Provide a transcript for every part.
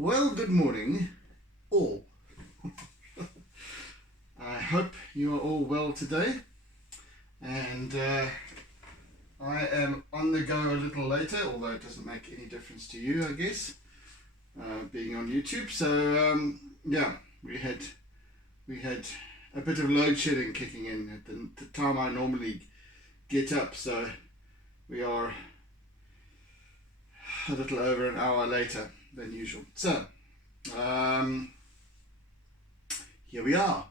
Well, good morning, all. I hope you are all well today, and I am on the go a little later, although it doesn't make any difference to you, I guess, being on YouTube. So yeah, we had a bit of load shedding kicking in at the time I normally get up, so we are a little over an hour later than usual. So here we are.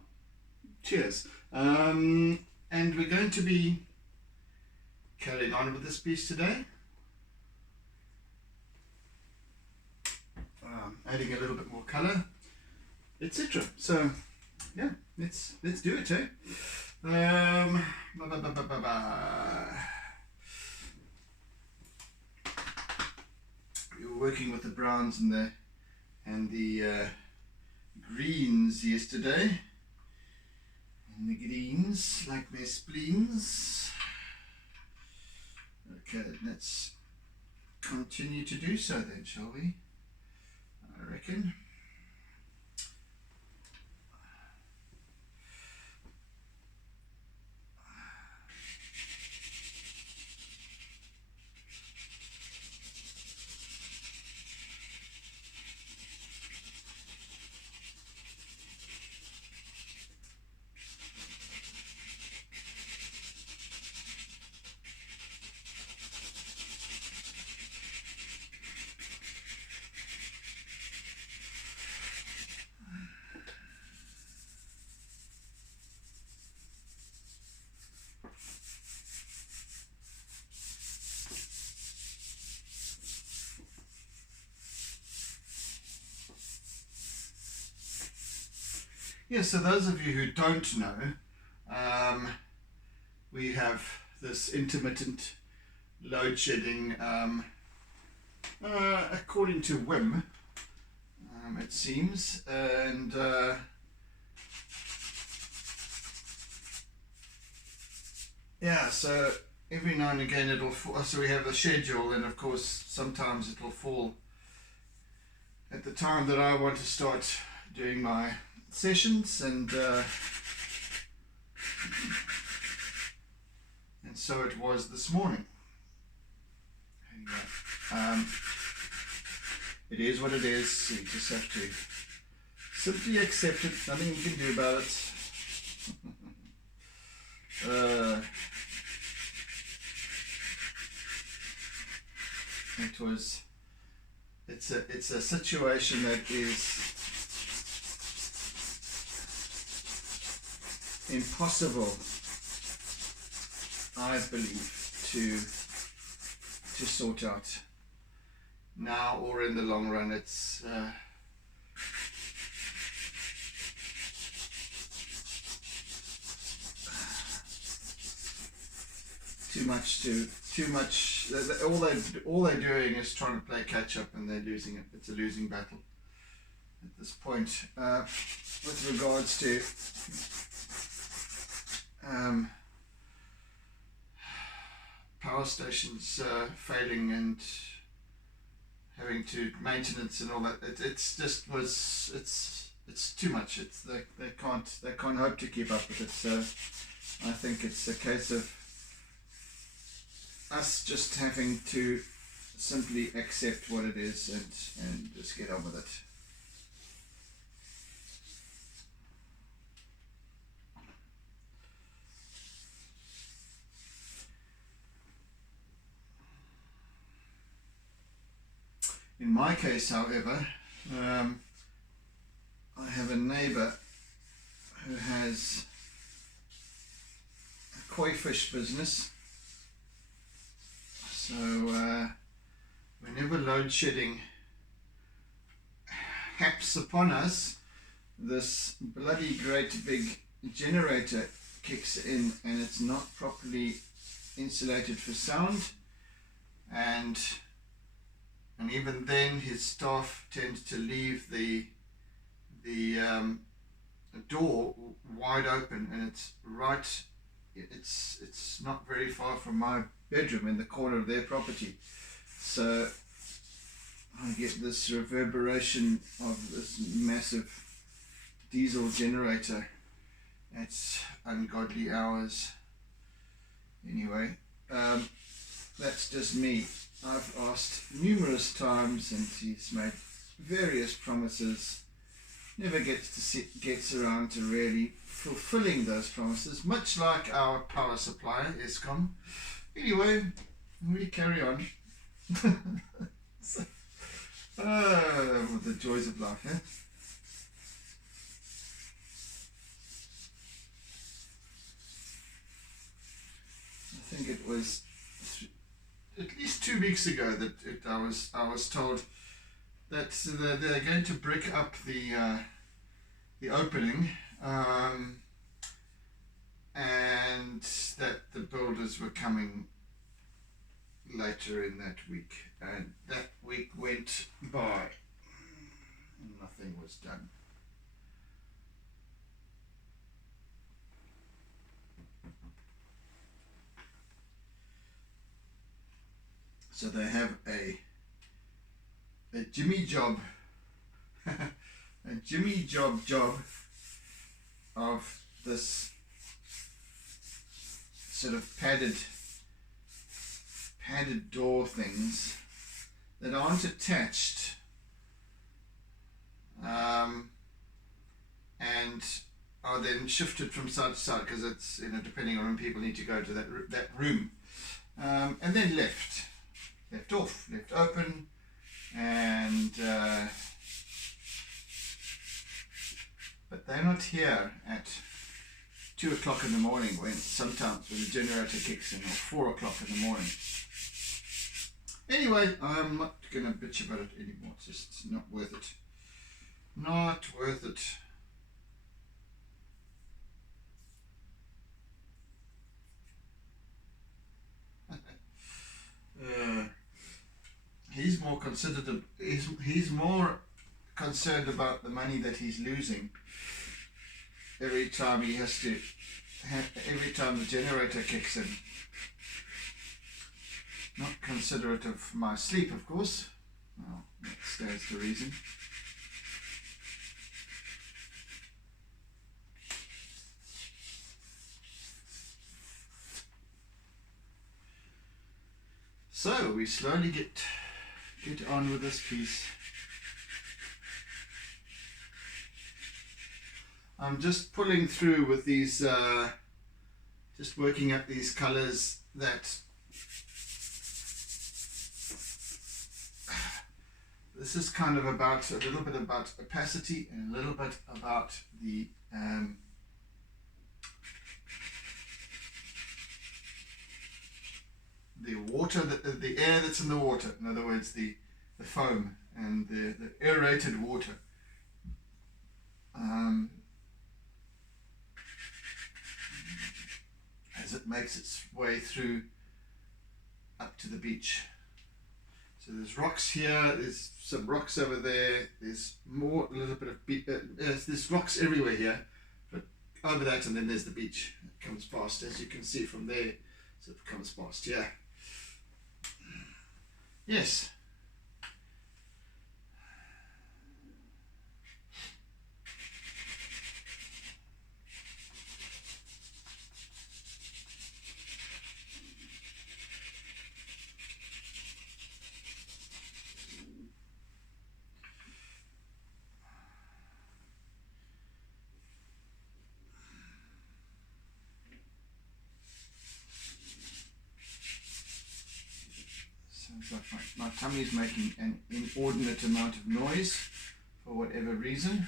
Cheers. And we're going to be carrying on with this piece today. Adding a little bit more colour, etc. So yeah, let's do it, eh? We were working with the browns and the greens yesterday. And the greens, like their spleens. Okay, let's continue to do so then, shall we? I reckon. Yeah, so those of you who don't know, we have this intermittent load shedding according to whim, it seems, and yeah, so every now and again it'll fall. So we have a schedule, and of course sometimes it'll fall at the time that I want to start doing my sessions, and so it was this morning. Anyway, it is what it is. You just have to simply accept it. Nothing you can do about it. It's a situation that is impossible, I believe, to sort out now or in the long run. It's too much. All they're doing is trying to play catch up, and they're losing it. It's a losing battle at this point with regards to power stations failing and having to maintenance and all that. It's too much. They can't hope to keep up with it. So I think it's a case of us just having to simply accept what it is and just get on with it. In my case, however, I have a neighbour who has a koi fish business. So whenever load shedding haps upon us, this bloody great big generator kicks in, and it's not properly insulated for sound, and even then his staff tend to leave the door wide open, and it's not very far from my bedroom in the corner of their property. So I get this reverberation of this massive diesel generator at ungodly hours. Anyway, that's just me. I've asked numerous times and he's made various promises, never gets around to really fulfilling those promises, much like our power supplier, Eskom. Anyway, we carry on. So, with the joys of life, eh? I think it was at least 2 weeks ago that I was told that they're going to brick up the opening, and that the builders were coming later in that week, and that week went by and nothing was done. So they have a Jimmy job a Jimmy job of this sort of padded door things that aren't attached, and are then shifted from side to side, because it's, depending on when people need to go to that room, and then left open, and but they're not here at 2 o'clock in the morning, when sometimes when the generator kicks in, or 4 o'clock in the morning. Anyway, I'm not going to bitch about it anymore. It's just not worth it. Not worth it. He's more considered. He's more concerned about the money that he's losing every time he has to. Every time the generator kicks in. Not considerate of my sleep, of course. Well, that stands to reason. So we slowly get on with this piece. I'm just pulling through with these, just working up these colors that this is kind of about a little bit about opacity and a little bit about the water, the air that's in the water. In other words, the foam and the aerated water. As it makes its way through up to the beach. So there's rocks here, there's some rocks over there, there's a little bit of there's rocks everywhere here, but over that, and then there's the beach. It comes past, as you can see from there, so it comes past here. Yes. Sounds like my tummy's making an inordinate amount of noise for whatever reason.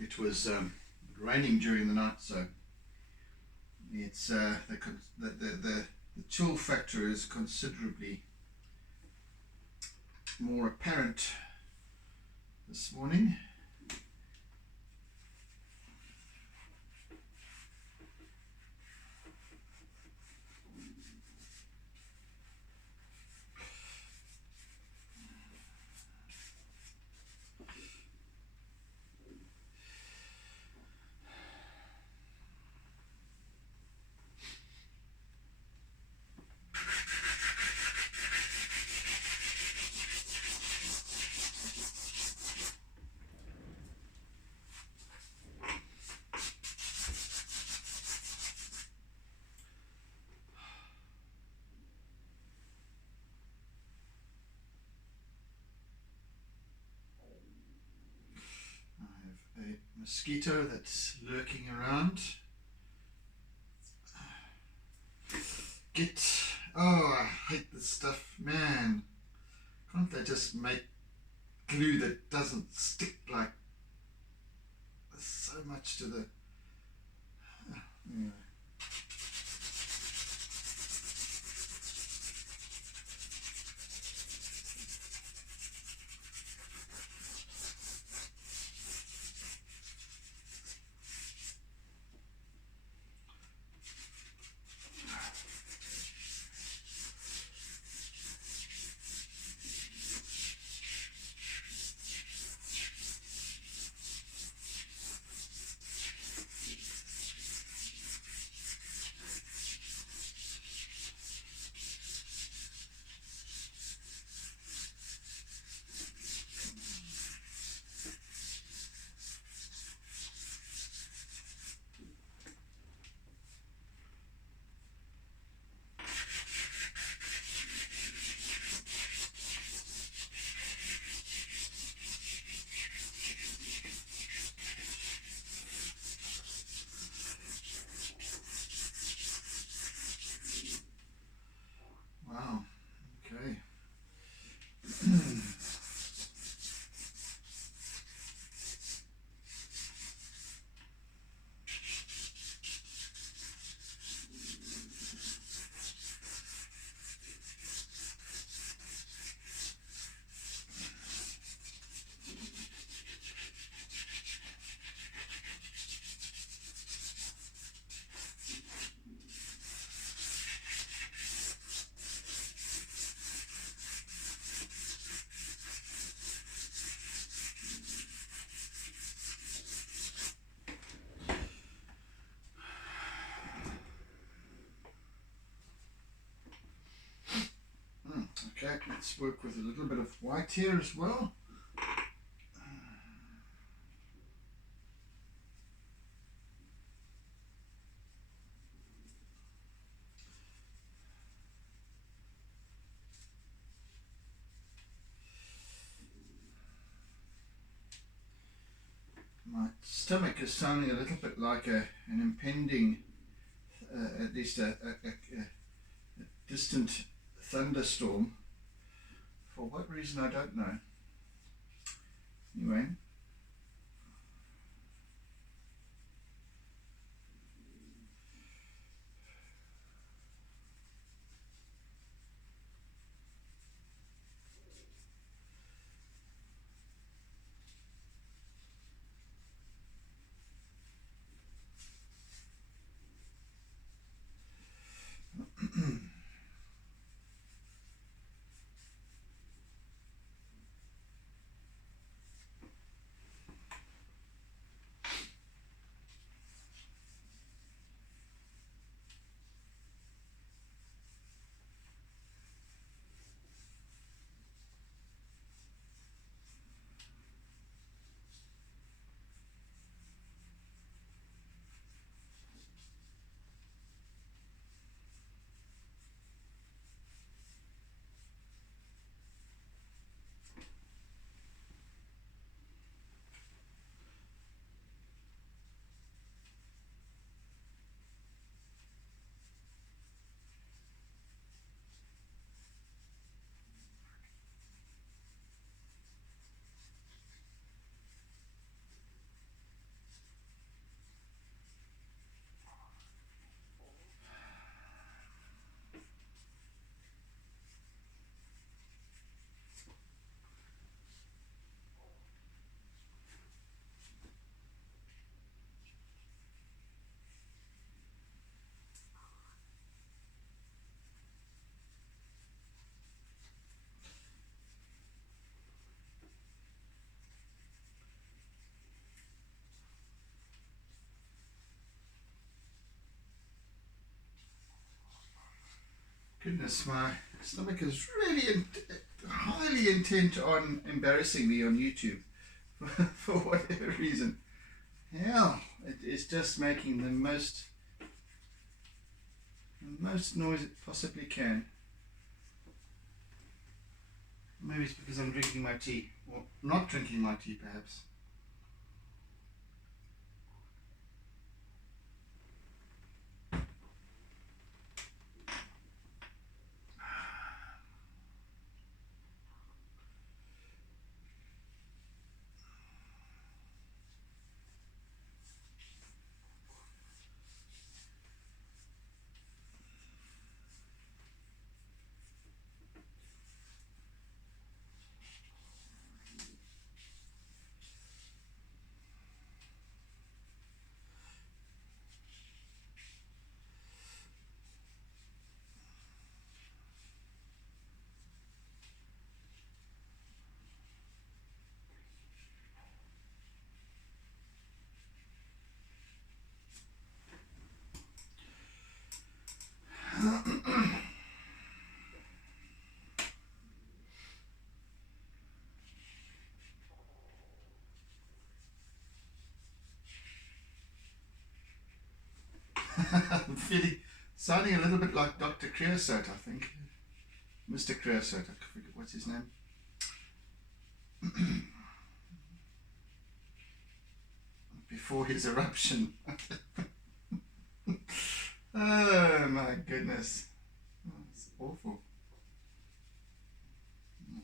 it was raining during the night, so it's the chill factor is considerably more apparent this morning. Mosquito that's lurking around. Oh, I hate this stuff, man. Can't they just make glue that doesn't stick? Like, there's so much to the... Anyway. Wow, okay. Okay, let's work with a little bit of white here as well. My stomach is sounding a little bit like an impending, at least a distant thunderstorm. For what reason, I don't know. Anyway. Goodness, my stomach is really highly intent on embarrassing me on YouTube for whatever reason. Yeah, it is just making the most noise it possibly can. Maybe it's because I'm drinking my tea, or not drinking my tea perhaps. I'm sounding a little bit like Dr. Creosote, I think. Mr. Creosote, I forget what's his name. Before his eruption. Oh my goodness. Oh, it's awful.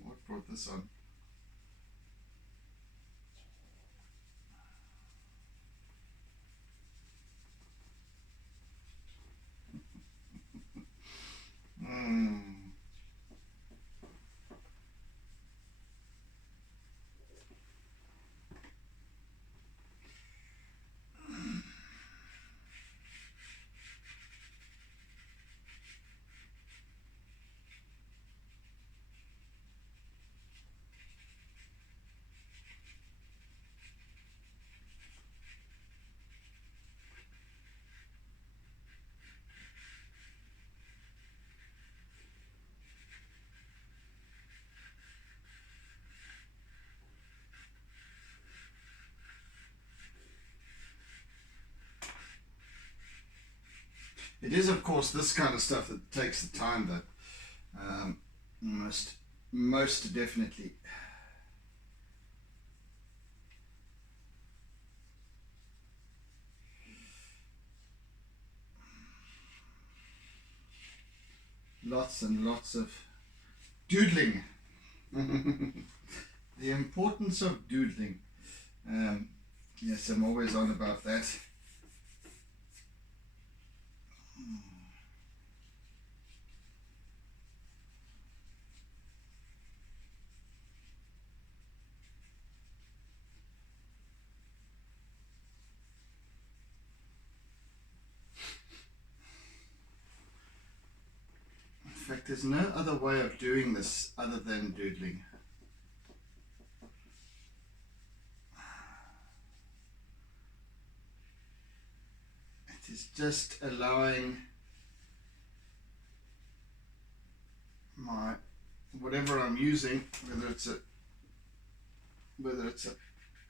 What brought this on? It is, of course, this kind of stuff that takes the time, though. Most definitely. Lots and lots of doodling. The importance of doodling. Yes, I'm always on about that. In fact, there's no other way of doing this other than doodling. It is just allowing my whatever I'm using, whether it's a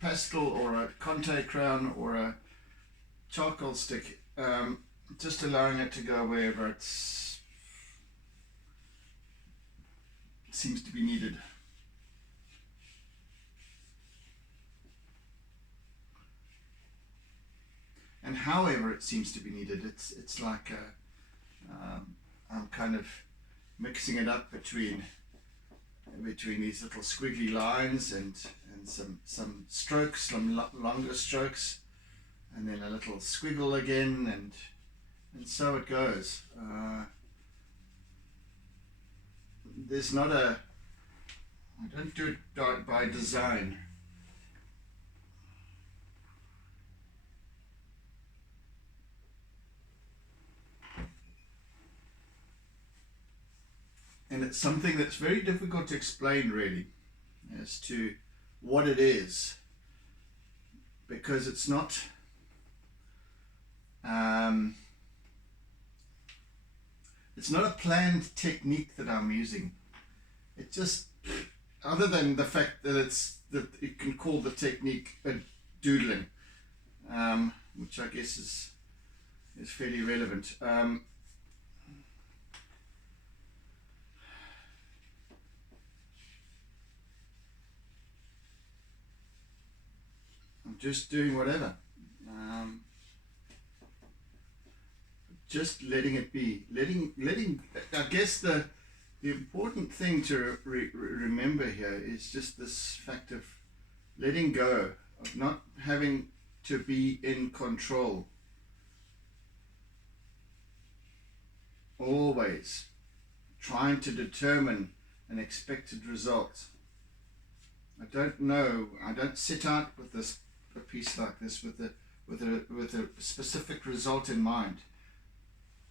pastel or a Conte crown or a charcoal stick, just allowing it to go wherever it seems to be needed. And however it seems to be needed, it's like I'm kind of mixing it up between these little squiggly lines and some strokes, some longer strokes, and then a little squiggle again, and so it goes. There's not I don't do it by design. And it's something that's very difficult to explain, really, as to what it is, because it's not it's not a planned technique that I'm using. It just, other than the fact that you can call the technique a doodling, which I guess is fairly relevant. I'm just doing whatever. Just letting it be. Letting. I guess the important thing to remember here is just this fact of letting go, of not having to be in control. Always trying to determine an expected result. I don't know. I don't set out with a piece like this with a specific result in mind.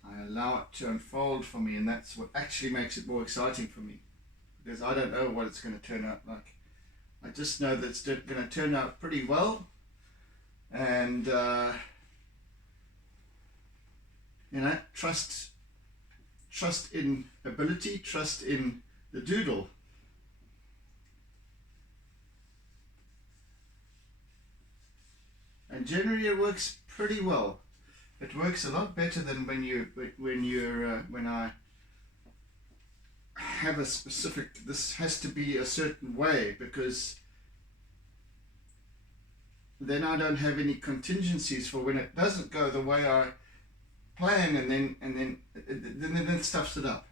I allow it to unfold for me, and that's what actually makes it more exciting for me, because I don't know what it's going to turn out like. I just know that it's going to turn out pretty well, and trust in ability, trust in the doodle. And generally it works pretty well. It works a lot better than when I have a specific, this has to be a certain way, because then I don't have any contingencies for when it doesn't go the way I plan, and then it stuffs it up.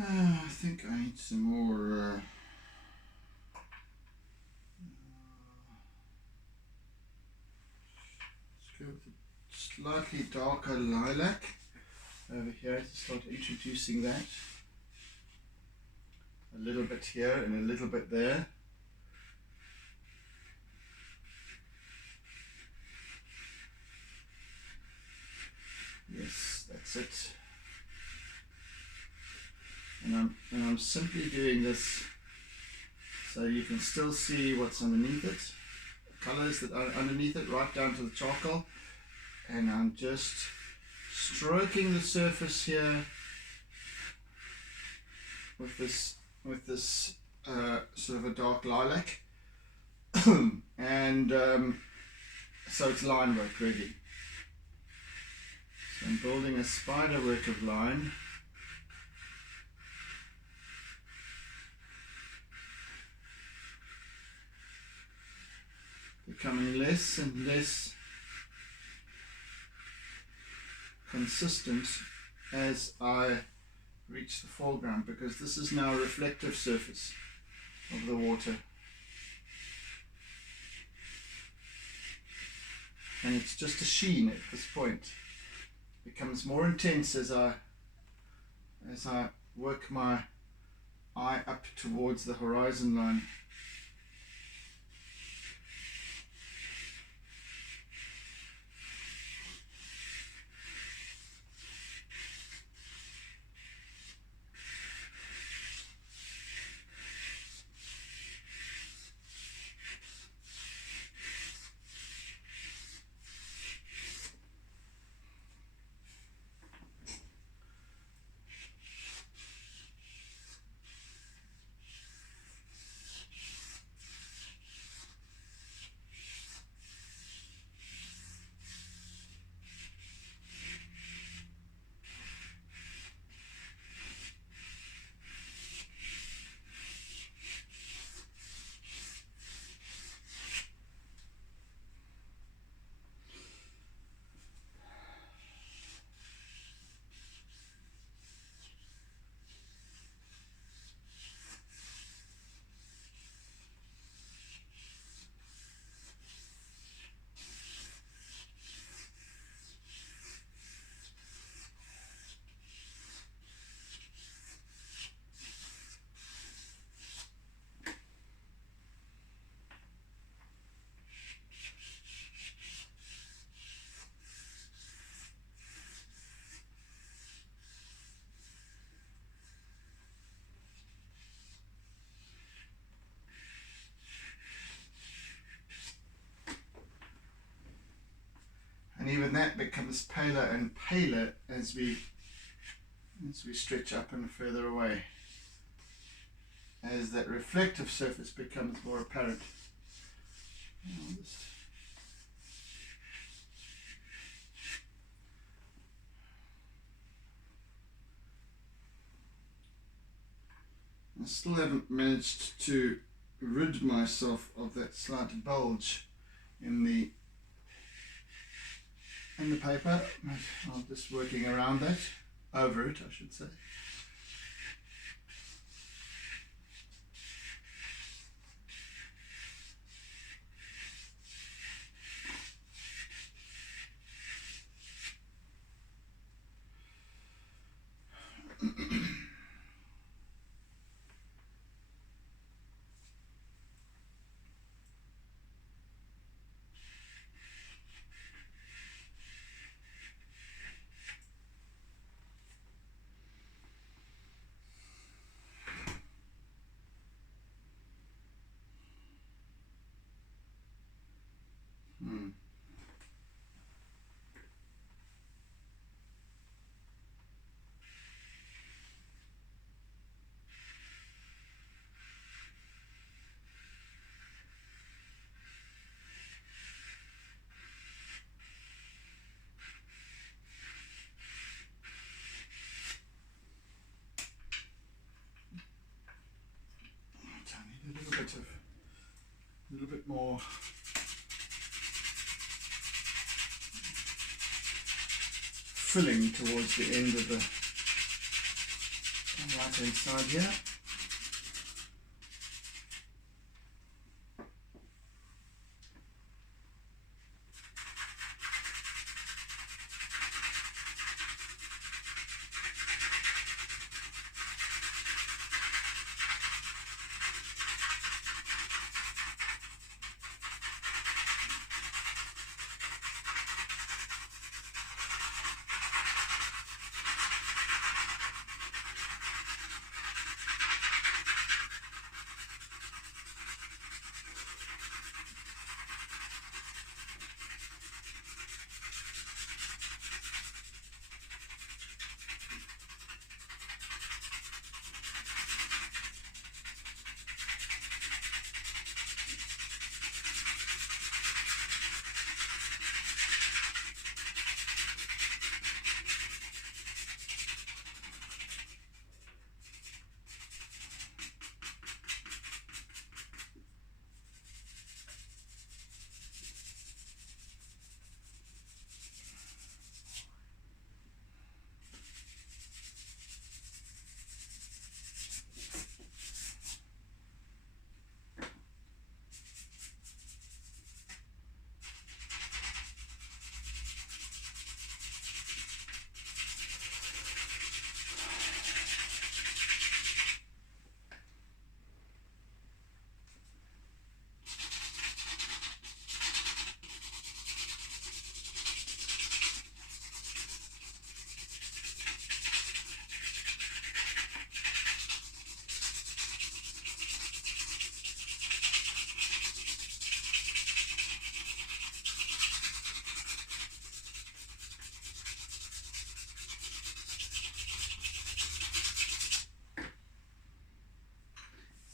I think I need some more. Let's go with a slightly darker lilac over here to start introducing that. A little bit here and a little bit there. Yes, that's it. And I'm simply doing this so you can still see what's underneath it, the colours that are underneath it, right down to the charcoal. And I'm just stroking the surface here with this sort of a dark lilac, and so it's line work ready. So I'm building a spider work of line. Becoming less and less consistent as I reach the foreground, because this is now a reflective surface of the water, and it's just a sheen at this point. It becomes more intense as I work my eye up towards the horizon line. and even that becomes paler and paler as we stretch up and further away, as that reflective surface becomes more apparent. I still haven't managed to rid myself of that slight bulge in the paper. I'm just working around that, over it I should say. A little bit more filling towards the end of the right hand side here.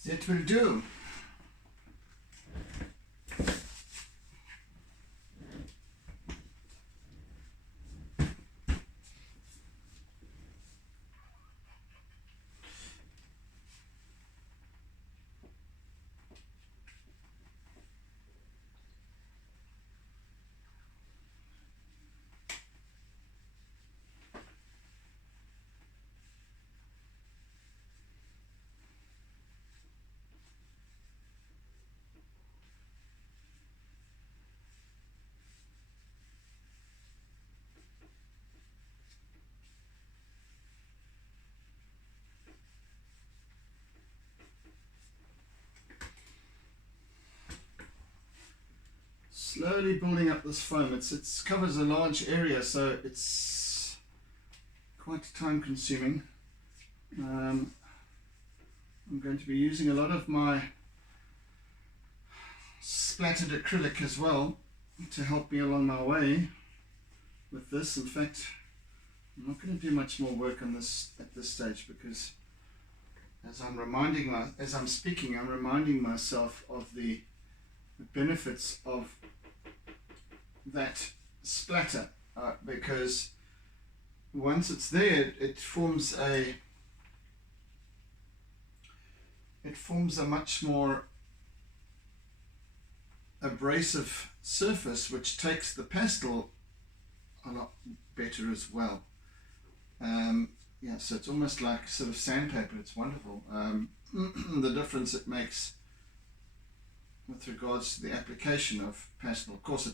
That will do. Slowly building up this foam. It covers a large area, so it's quite time consuming. I'm going to be using a lot of my splattered acrylic as well to help me along my way. with this. In fact, I'm not going to do much more work on this at this stage, because as I'm speaking, I'm reminding myself of the benefits of that splatter, because once it's there, it forms a much more abrasive surface, which takes the pastel a lot better as well. Yeah, so it's almost like sort of sandpaper. It's wonderful. The difference it makes with regards to the application of pastel. Of course,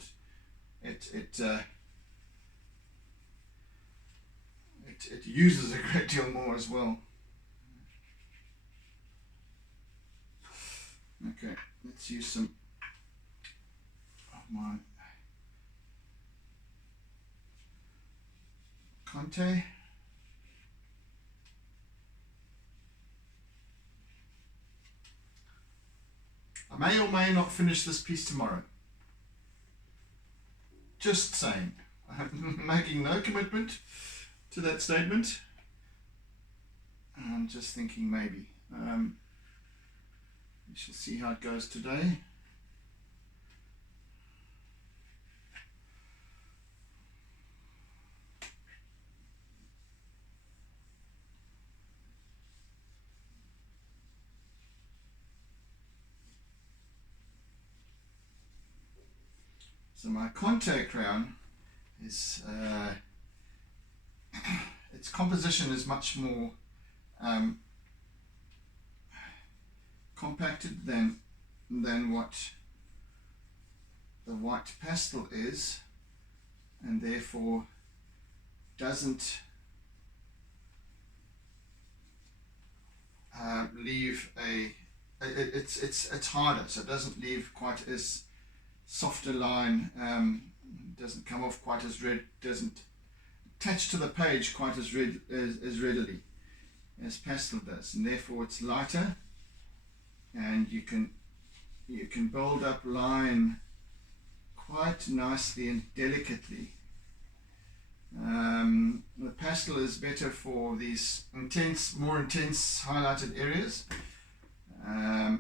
it uses a great deal more as well. Okay, let's use some of my Conte. I may or may not finish this piece tomorrow. Just saying. I'm making no commitment to that statement. I'm just thinking maybe. We shall see how it goes today. So my Conte crayon is, its composition is much more compacted than what the white pastel is, and therefore doesn't leave it's harder, so it doesn't leave quite as soft a line, doesn't come off quite as red, doesn't attach to the page quite as readily as pastel does, and therefore it's lighter, and you can build up line quite nicely and delicately. The pastel is better for these more intense highlighted areas,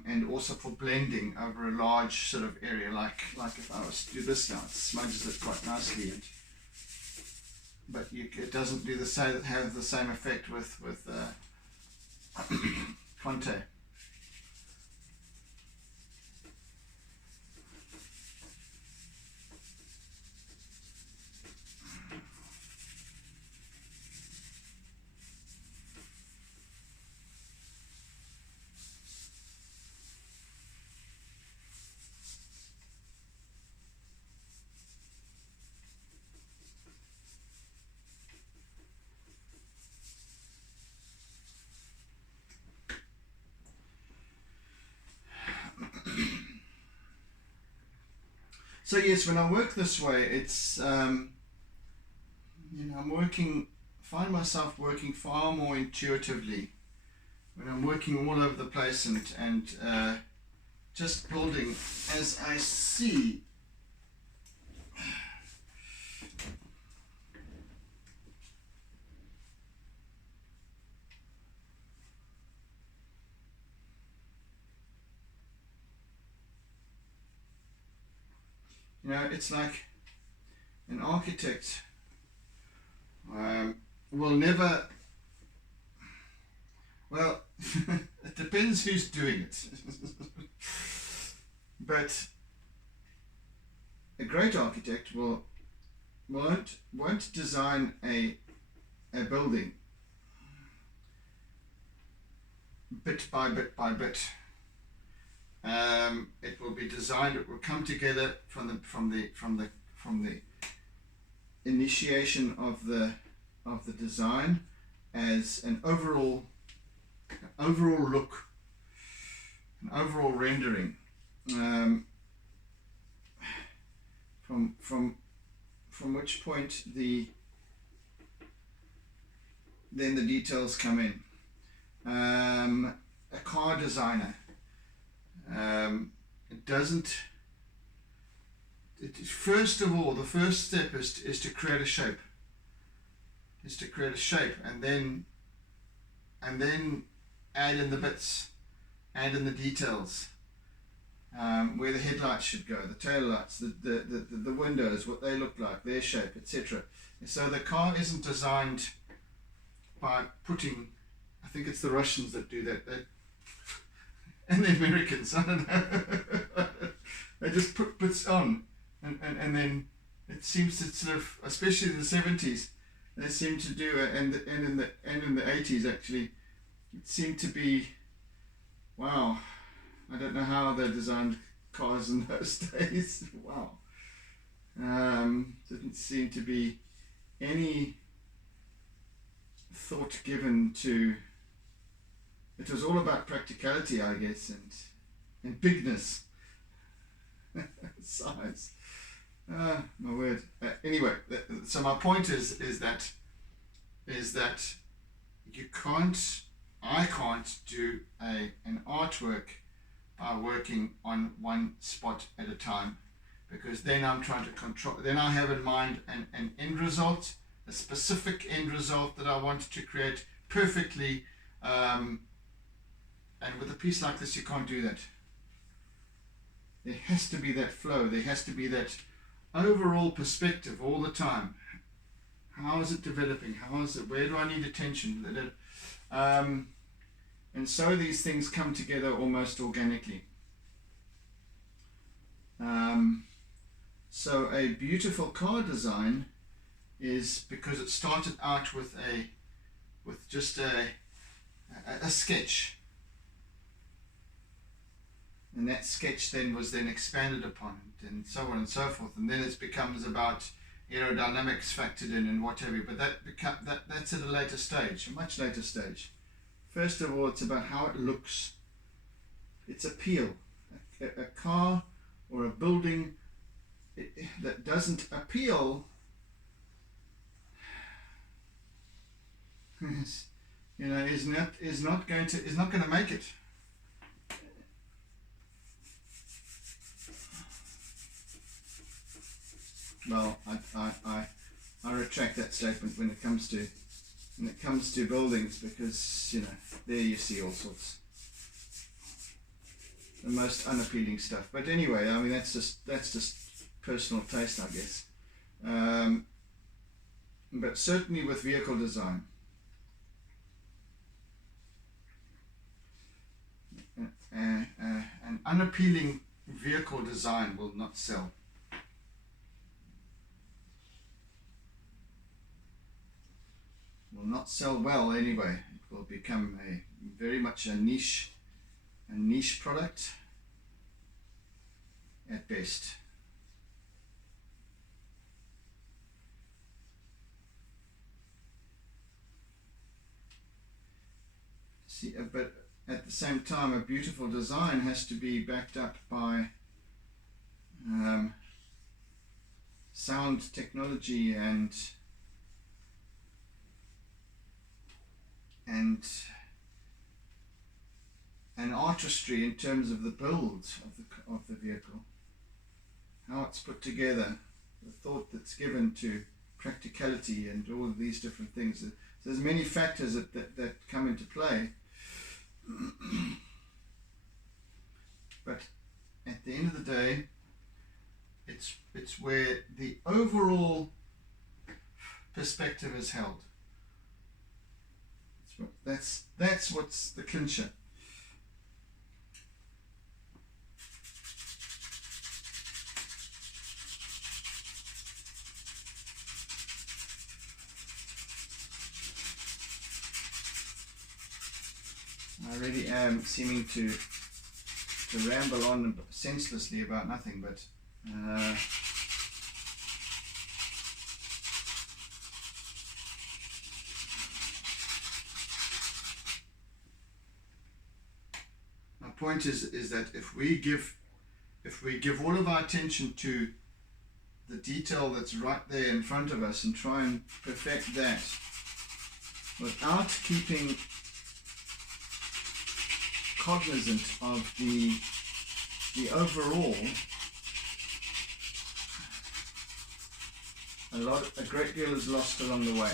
and also for blending over a large sort of area, like if I was to do this now, it smudges it quite nicely, but it doesn't do have the same effect with Conte. So yes, when I work this way, it's find myself working far more intuitively when I'm working all over the place and just building as I see. It's like an architect will never, well, it depends who's doing it. But a great architect won't design a building bit by bit by bit. It will be designed. It will come together from the initiation of the design as an overall look, an overall rendering. From which point then the details come in. A car designer. It doesn't first of all, the first step is to create a shape. Is to create a shape, and then add in the bits, add in the details, where the headlights should go, the tail lights, the windows, what they look like, their shape, etc. So the car isn't designed by putting, I think it's the Russians that do that, and the Americans, I don't know, they just put bits on, and then it seems to sort of, especially in the 70s, they seem to do it, and in the 80s actually, it seemed to be, wow, I don't know how they designed cars in those days. Wow. Didn't seem to be any thought given to, it was all about practicality, I guess, and bigness, size. My word. Anyway, so my point is that you can't, I can't do an artwork by working on one spot at a time, because then I'm trying to control, then I have in mind an end result, a specific end result that I want to create perfectly, and with a piece like this you can't do that. There has to be that flow, there has to be that overall perspective all the time. How is it developing? How is it? Where do I need attention? And so these things come together almost organically. So a beautiful car design is because it started out with just a sketch, and that sketch then was expanded upon, and so on and so forth, and then it becomes about aerodynamics factored in and whatever. But that's at a later stage, a much later stage. First of all, it's about how it looks, its appeal. A car or a building that doesn't appeal, is not going to make it. Well, I retract that statement when it comes to buildings, because there you see all sorts, the most unappealing stuff. But anyway, I mean, that's just personal taste, I guess. But certainly with vehicle design, an unappealing vehicle design will not sell. Will not sell well anyway. It will become very much a niche product at best. See, but at the same time, a beautiful design has to be backed up by sound technology and an artistry in terms of the build of the vehicle, how it's put together, the thought that's given to practicality and all of these different things. So there's many factors that come into play. But at the end of the day, it's where the overall perspective is held. That's what's the clincher. I really am seeming to ramble on senselessly about nothing, but my point is that if we give all of our attention to the detail that's right there in front of us and try and perfect that without keeping cognizant of the overall, a great deal is lost along the way.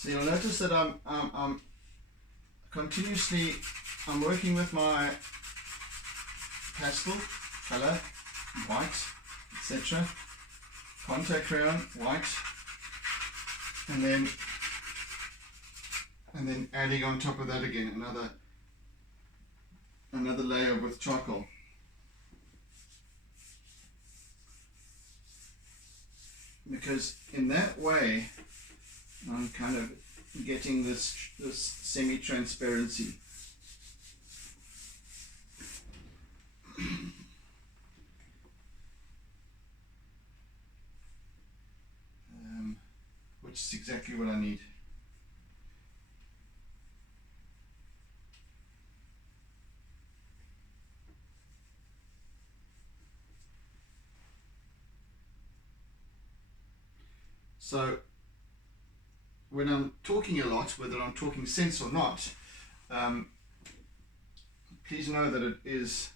So you'll notice that I'm continuously working with my pastel color, white, etc. Contact crayon, white, and then adding on top of that again another layer with charcoal. Because in that way I'm kind of getting this semi-transparency. Which is exactly what I need. So when I'm talking a lot, whether I'm talking sense or not, please know that it is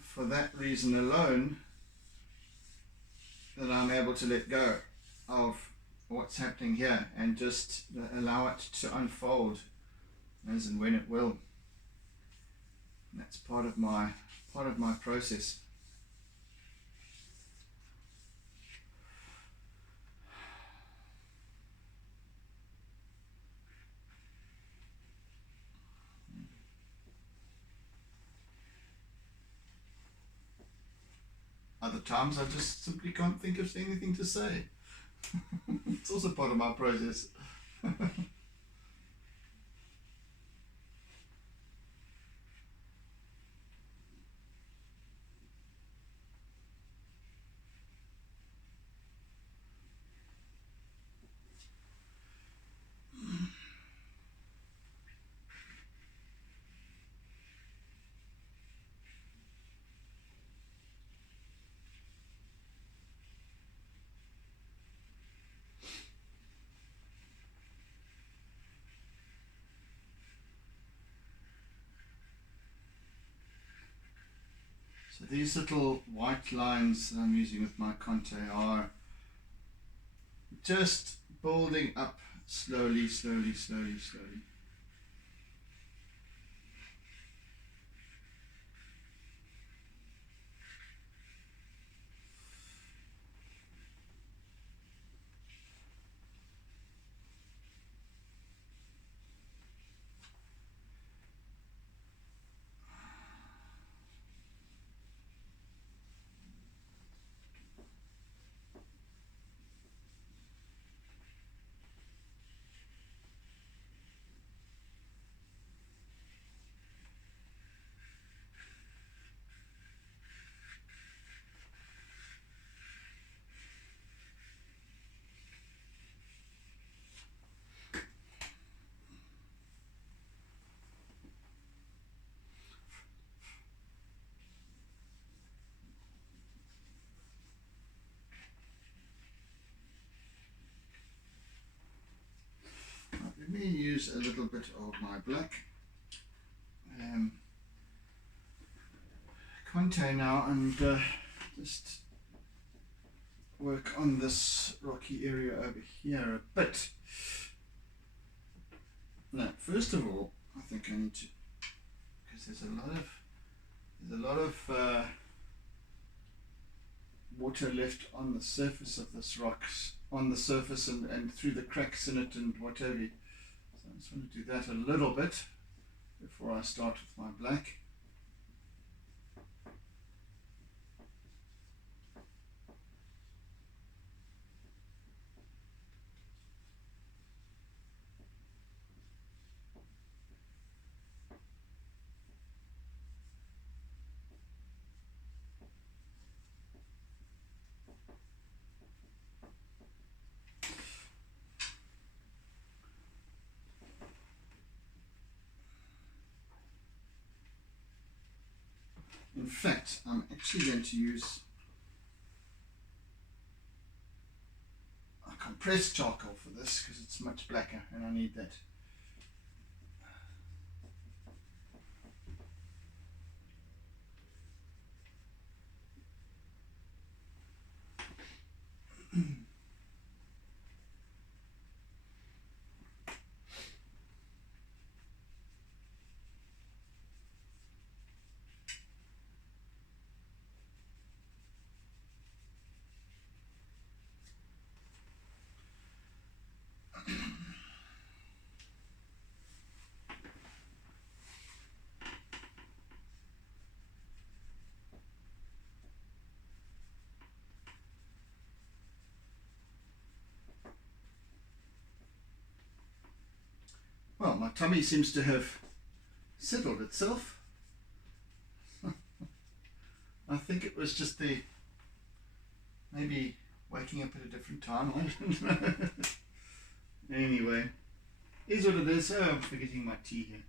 for that reason alone that I'm able to let go of what's happening here and just allow it to unfold as and when it will. And that's part of my process. Other times I just simply can't think of anything to say. It's also part of my process. So these little white lines I'm using with my Conte are just building up slowly, slowly, slowly, slowly. Let me use a little bit of my black Conte now and just work on this rocky area over here a bit. Now, first of all, I think I need to, because there's a lot of water left on the surface of this rocks, on the surface and through the cracks in it and what have you. So I just want to do that a little bit before I start with my black. In fact, I'm actually going to use a compressed charcoal for this because it's much blacker and I need that. Well, my tummy seems to have settled itself. I think it was just the maybe waking up at a different time. I don't know. Anyway, here's what it is. Oh, I'm forgetting my tea here.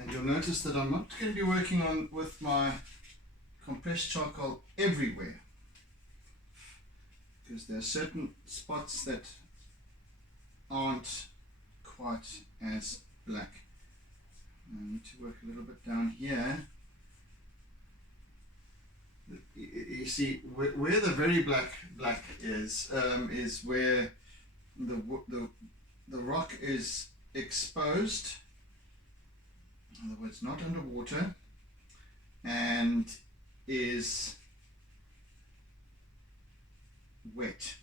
And you'll notice that I'm not going to be working on with my compressed charcoal everywhere, because there are certain spots that aren't quite as black. I need to work a little bit down here. You see where the very black is where the rock is exposed, in other words not underwater, and is wet.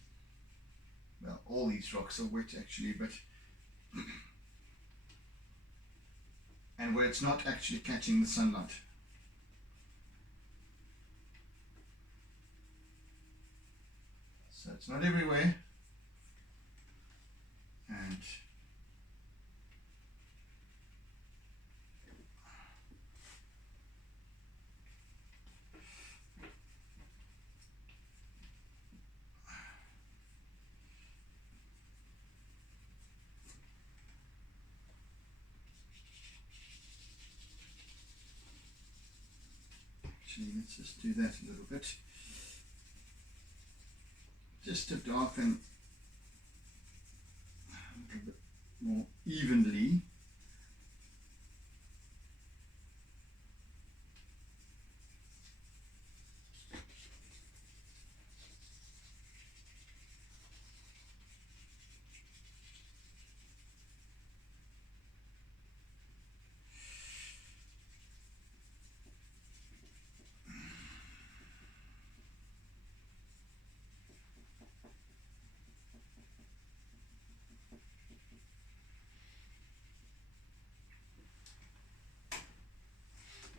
Well, all these rocks are wet actually, but and where it's not actually catching the sunlight. So it's not everywhere, and actually let's just do that a little bit, just to darken a little bit more evenly.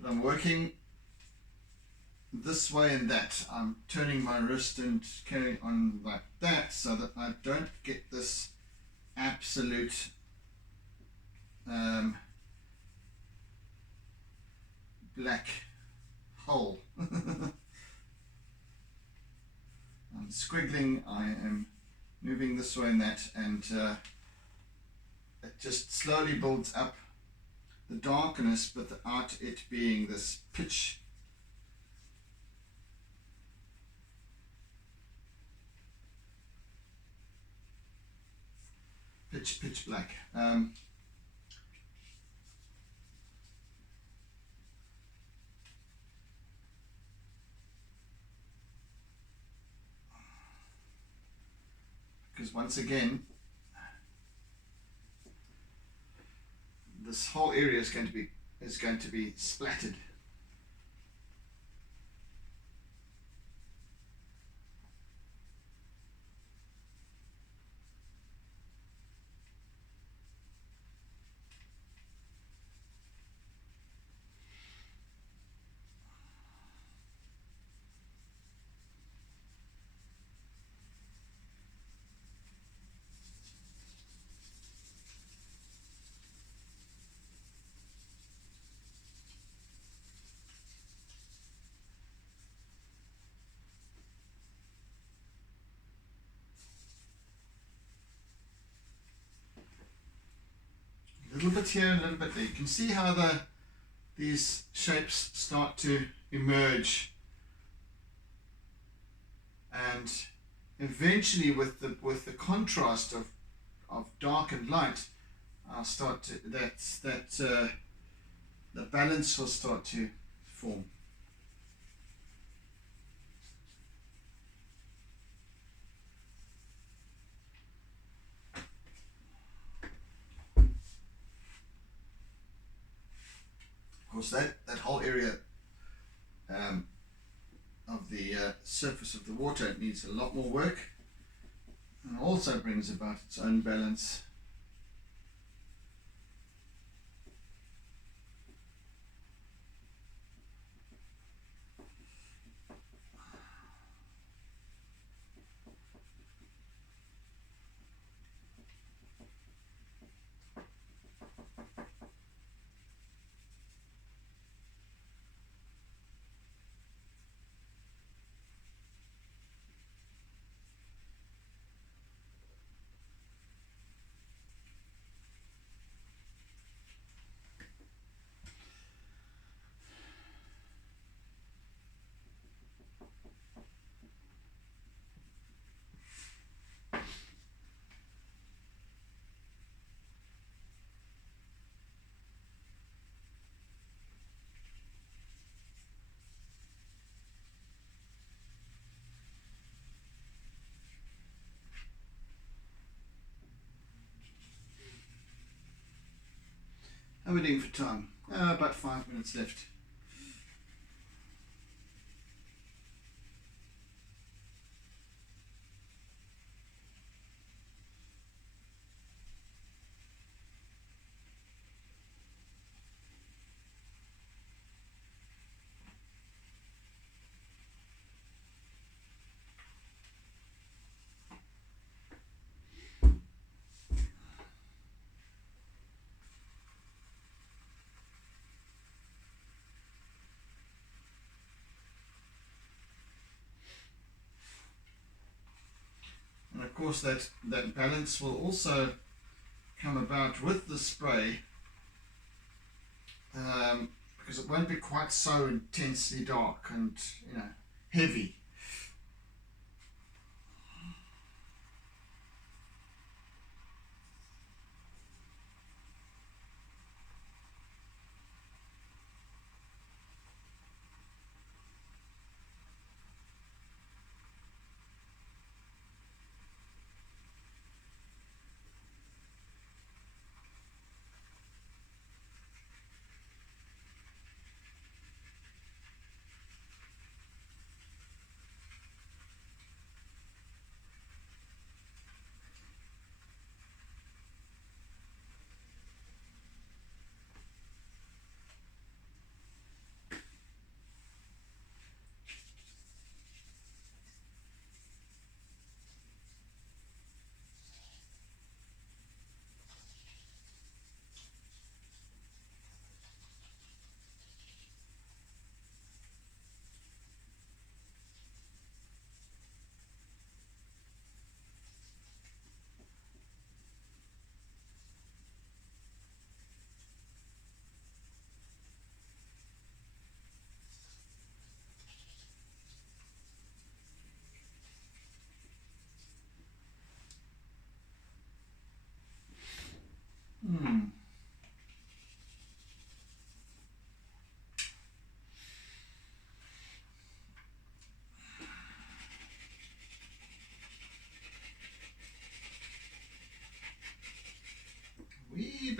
I'm working this way and that. I'm turning my wrist and carrying on like that so that I don't get this absolute black hole. I'm squiggling, I am moving this way and that, and it just slowly builds up the darkness, but without it being this pitch. pitch black. Because once again, this whole area is going to be splattered. A little bit here, a little bit there. You can see how these shapes start to emerge, and eventually with the contrast of dark and light, I'll start to the balance will start to form. Of course, that whole area of the surface of the water needs a lot more work, and also brings about its own balance. How are we doing for time? About 5 minutes left. And of course that balance will also come about with the spray, because it won't be quite so intensely dark and heavy.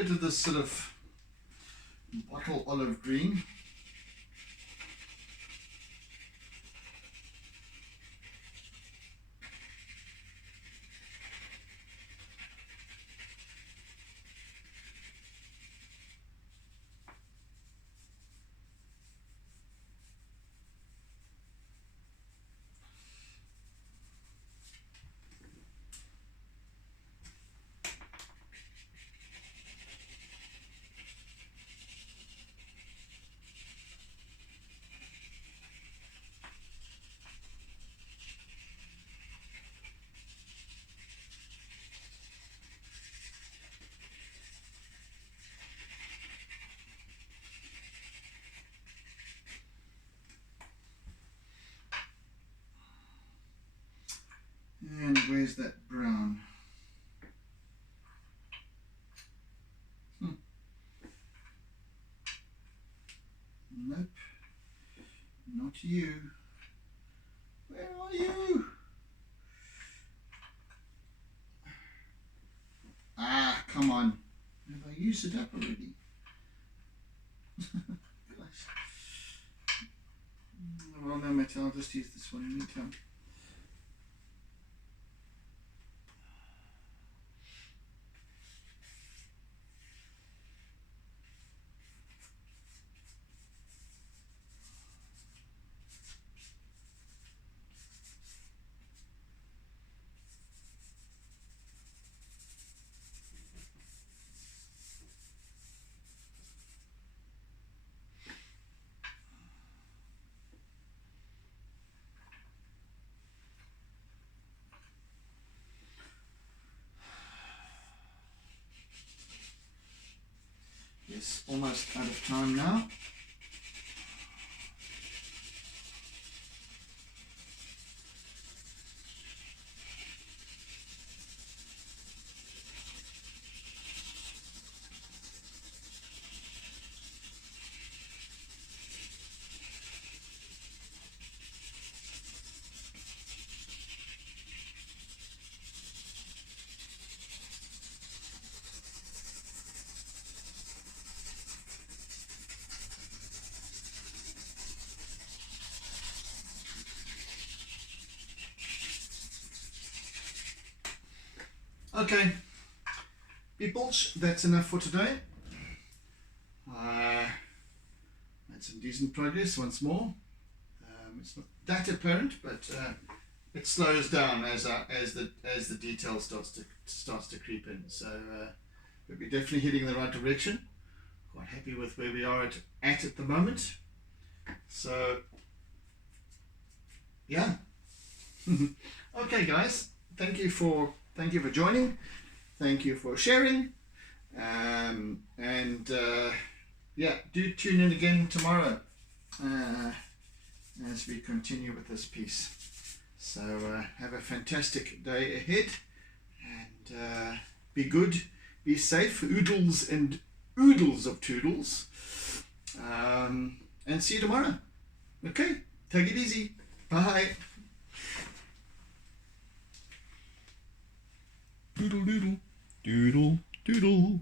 bit of this sort of bottle olive green. And where's that brown? Nope, not you. Where are you? Ah, come on. Have I used it up already? Gosh. Well, no matter, I'll just use this one in the meantime. Yes, almost out of time now. Okay, peoples, that's enough for today. Made some decent progress once more. It's not that apparent, but it slows down as the detail starts to creep in. So but we're definitely heading in the right direction. Quite happy with where we are at the moment. So yeah. Okay, guys. Thank you for joining. Thank you for sharing. Yeah, do tune in again tomorrow as we continue with this piece. So have a fantastic day ahead, and be good, be safe, oodles and oodles of toodles, and see you tomorrow. Okay, take it easy. Bye. Doodle doodle, doodle doodle.